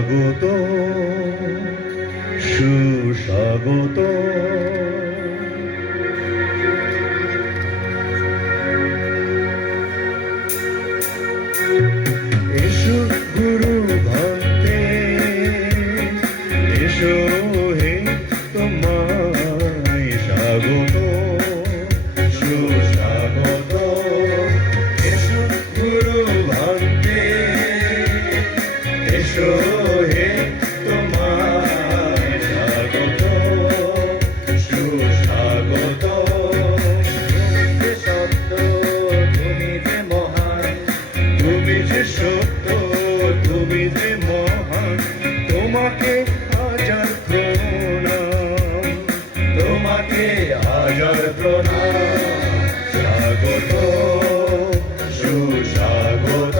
সুস্বাগত সুস্বাগত। এসো গুরু ভক্তে, এসো হে তোমায় স্বাগত সুস্বাগত। এসো গুরু ভক্তে, এসো হে তোমায় স্বাগত সুস্বাগত। তুমি যে মহান, তুমি যে সত্য, তুমি যে মহান, তোমাকে হাজার প্রণাম, তোমাকে হাজার প্রণাম। স্বাগত সুস্বাগত।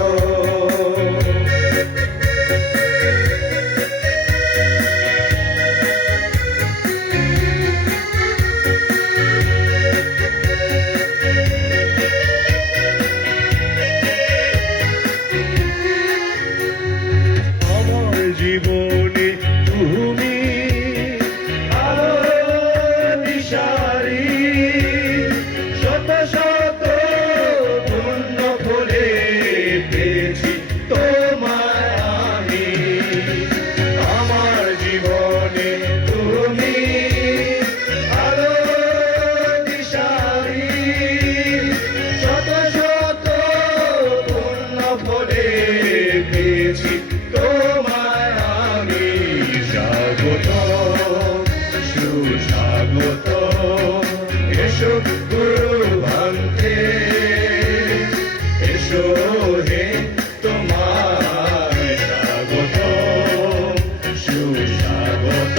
জীবনে তুমি আলোর দিশারি, শত শত পূর্ণ ফলে পেয়েছি তোমায় আমি। আমার জীবনে তুমি আলোর দিশারি, শত শত পূর্ণ ফলে পেয়েছি তোমায় আমি। স্বাগত সুস্বাগত। এসো গুরু ভক্তে, এসো হে তোমায় স্বাগত সুস্বাগত।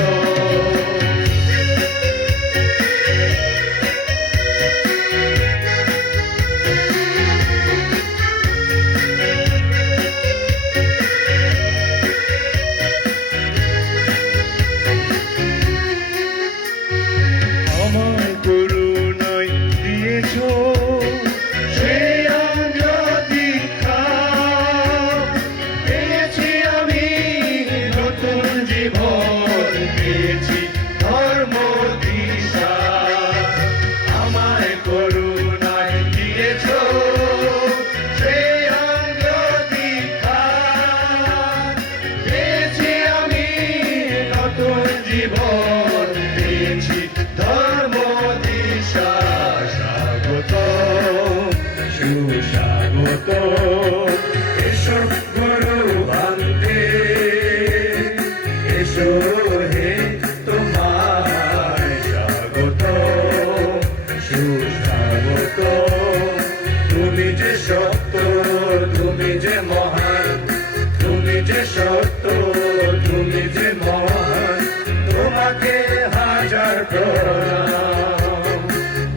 জীবন পেয়েছি ধর্ম দিশা। স্বাগত সুস্বাগত। এসো গুরু ভক্তে, এসো হে তোমায় স্বাগত সুস্বাগত। তুমি যে সত্য, তুমি যে মহান, তুমি যে সত্য, তুমি যে মহান, তোমাকে হাজার প্রণাম,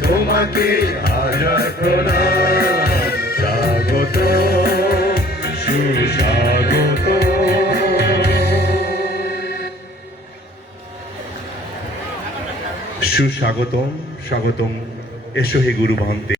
তোমাকে হাজার প্রণাম। স্বাগত সুস্বাগত। সুস্বাগতম স্বাগতম। এসো হে গুরু ভক্তে।